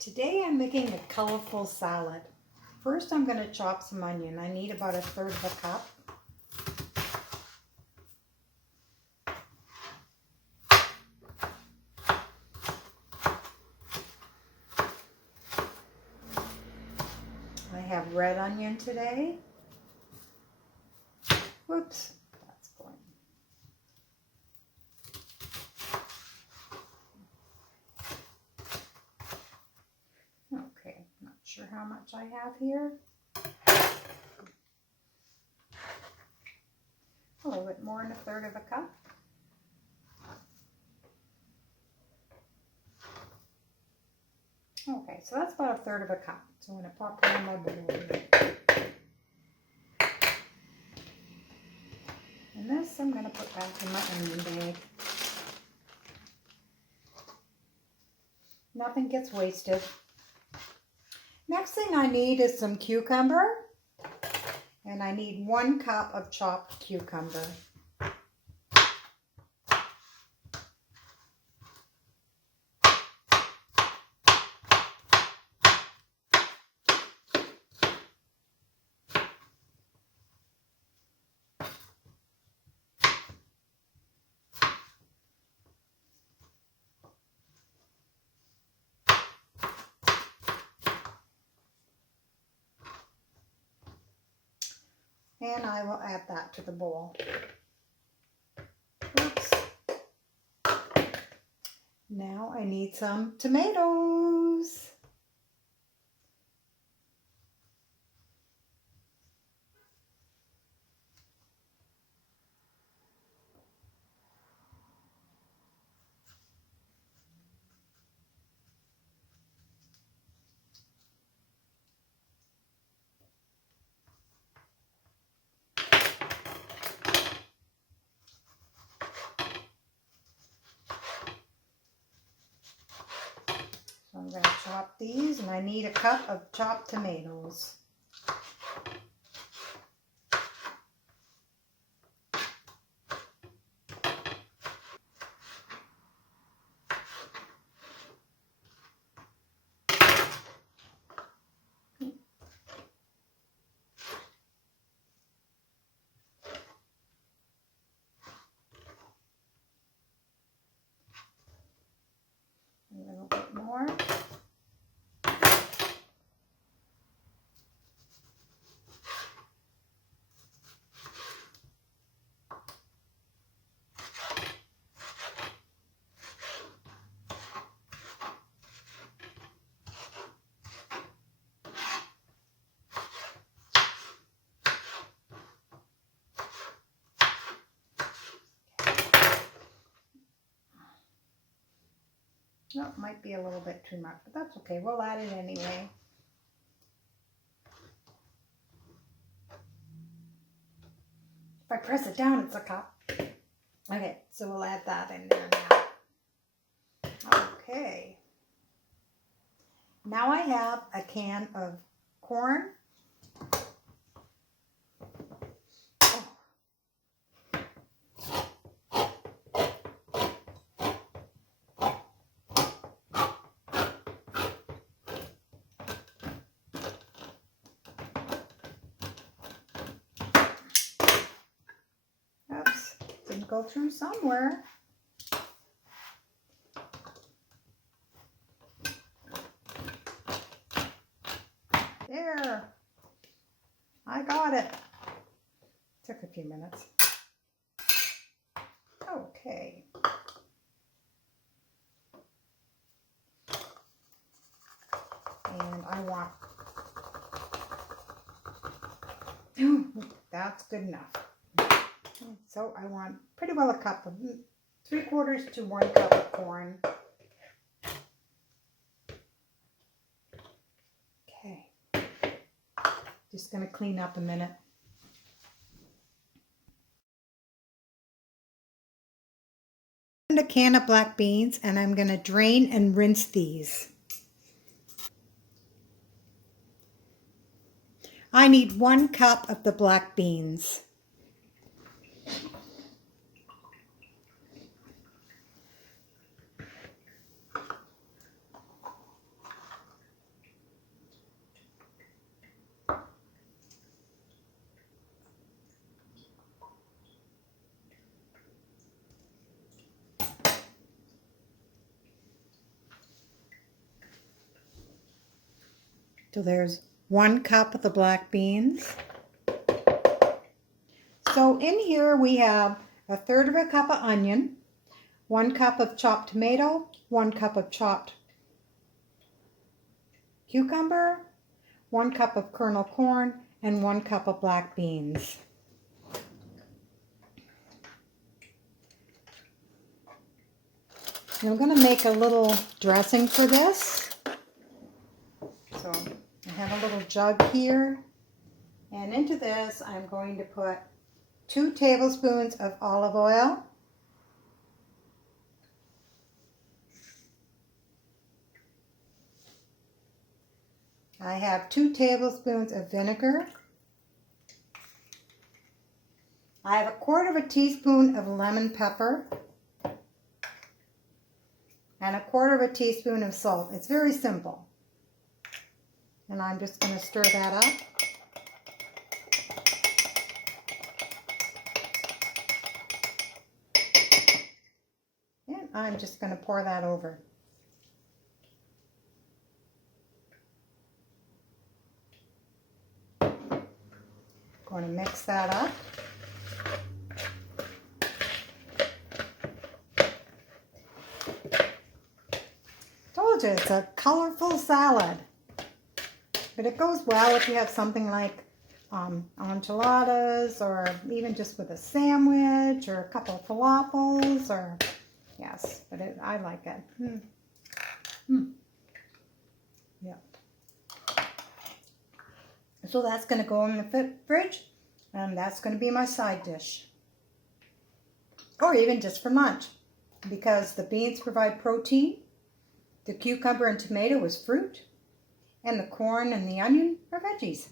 Today I'm making a colorful salad. First I'm going to chop some onion. I need about 1/3 of a cup. I have red onion today. Whoops, that's going. Okay, not sure how much I have here. A little bit more than 1/3 of a cup. Okay, so that's about 1/3 of a cup. So I'm going to pop it in my bowl. And this I'm going to put back in my onion bag. Nothing gets wasted. Next thing I need is some cucumber. And I need 1 cup of chopped cucumber. And I will add that to the bowl. Oops. Now I need some tomatoes. So I'm going to chop these, and I need 1 cup of chopped tomatoes. A little bit more. No, it might be a little bit too much, but that's okay. We'll add it anyway. If I press it down, it's a cup. Okay, so we'll add that in there now. Okay. Now I have a can of corn. Oops, didn't go through somewhere. There, I got it. Took a few minutes. Okay. And I want, that's good enough. So I want pretty well 1 cup of, 3/4 to 1 cup of corn. Okay. Just going to clean up a minute. A can of black beans, and I'm going to drain and rinse these. I need 1 cup of the black beans. So there's 1 cup of the black beans. So in here we have 1/3 of a cup of onion, 1 cup of chopped tomato, 1 cup of chopped cucumber, 1 cup of kernel corn, and 1 cup of black beans. And I'm going to make a little dressing for this. So I have a little jug here. And into this I'm going to put 2 tablespoons of olive oil. I have 2 tablespoons of vinegar. I have 1/4 teaspoon of lemon pepper. And 1/4 teaspoon of salt. It's very simple. And I'm just going to stir that up. And I'm just going to pour that over. Going to mix that up. Told you, it's a colorful salad. But it goes well if you have something like enchiladas, or even just with a sandwich, or a couple of falafels, or yes, but I like it. Yep. So that's going to go in the fridge, and that's going to be my side dish. Or even just for lunch, because the beans provide protein, the cucumber and tomato is fruit, and the corn and the onion are veggies.